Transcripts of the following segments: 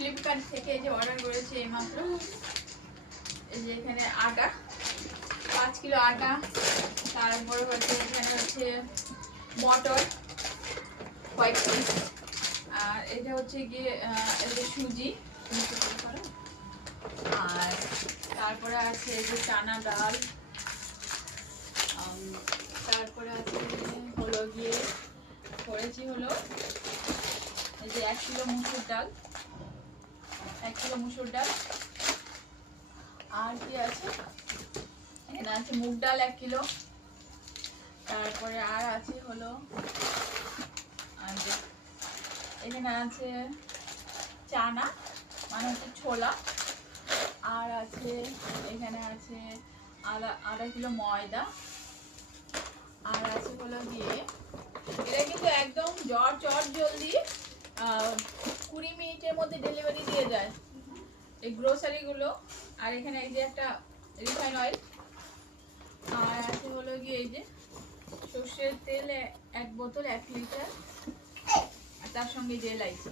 Flipkart থেকে এই যে অর্ডার করেছি এইমাত্র। এই যে এখানে আটা 5 কিলো আটা, তারপরে হচ্ছে এখানে হচ্ছে মটর হোয়াইট রাইস, আর এটা হচ্ছে গিয়ে এই যে সুজি, আর তারপরে আছে এই যে চানা ডাল, তারপরে আছে হলো গিয়ে করেছি হলো এই যে 1 কিলো মুসুর ডাল, 1 কিলো মুসুর ডাল, আর কি আছে এখানে আছে মুগ ডাল 1 কিলো, তারপরে আর আছে হলো এখানে আছে চানা মানে হচ্ছে ছোলা, আর আছে এখানে আছে আধা কিলো ময়দা, আর আছে হলো গিয়ে এটা কিন্তু একদম চট জলদি 20 মিনিটের মধ্যে ডেলিভারি দিয়ে যায় এই গ্রোসারি গুলো। আর এখানে এই যে একটা রিফাইন অয়েল, আর আছে হলো গিয়ে এই যে সর্ষের তেল 1 বোতল 1 লিটার, আর তার সঙ্গে যে এলাইচি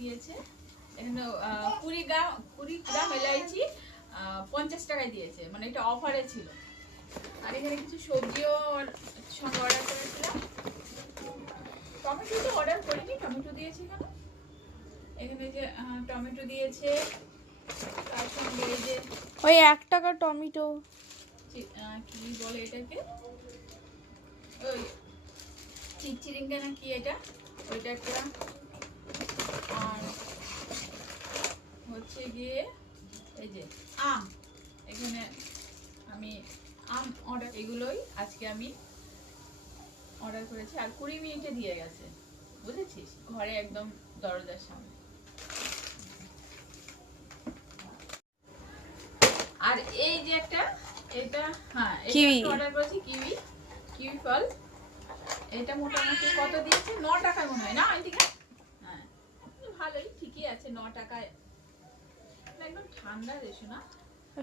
দিয়েছে এখানে 20 গ্রাম এলাইচি 50 টাকায় দিয়েছে, মানে এটা অফারে ছিল। আর এখানে কিছু সবজিও সঙ্গে অর্ডার করেছিলাম। টমেটো তো অর্ডার করিনি, টমেটো দিয়েছি কেন, এখানে যে টমেটো দিয়েছে, তার সঙ্গে এই যে ওই 1 টাকা টমেটো কি বলে এটাকে, ওই চিচিরিঙ্গা না কি এটা, ওইটা একটা, আর হচ্ছে গিয়ে এই যে আম, এখানে আমি আম অর্ডার, এগুলোই আজকে আমি অর্ডার করেছি। আর 20 মিনিটে দিয়ে গেছে, বুঝেছিস, ঘরে একদম দরজার সামনে। আর এই যে একটা এটা, হ্যাঁ এটা অর্ডার করেছি কিউই ফল, এটা মোটামুটি কত দিয়েছে 9 টাকা মনে হয় না এদিকে, হ্যাঁ ভালোই ঠিকই আছে 9 টাকায়, একদম ঠান্ডা দেশ না,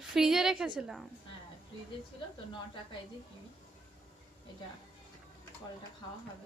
ফ্রিজে রেখেছিলাম, হ্যাঁ ফ্রিজে ছিল তো 9 টাকায় যে কিউই, এটা ফলটা খাওয়া হবে।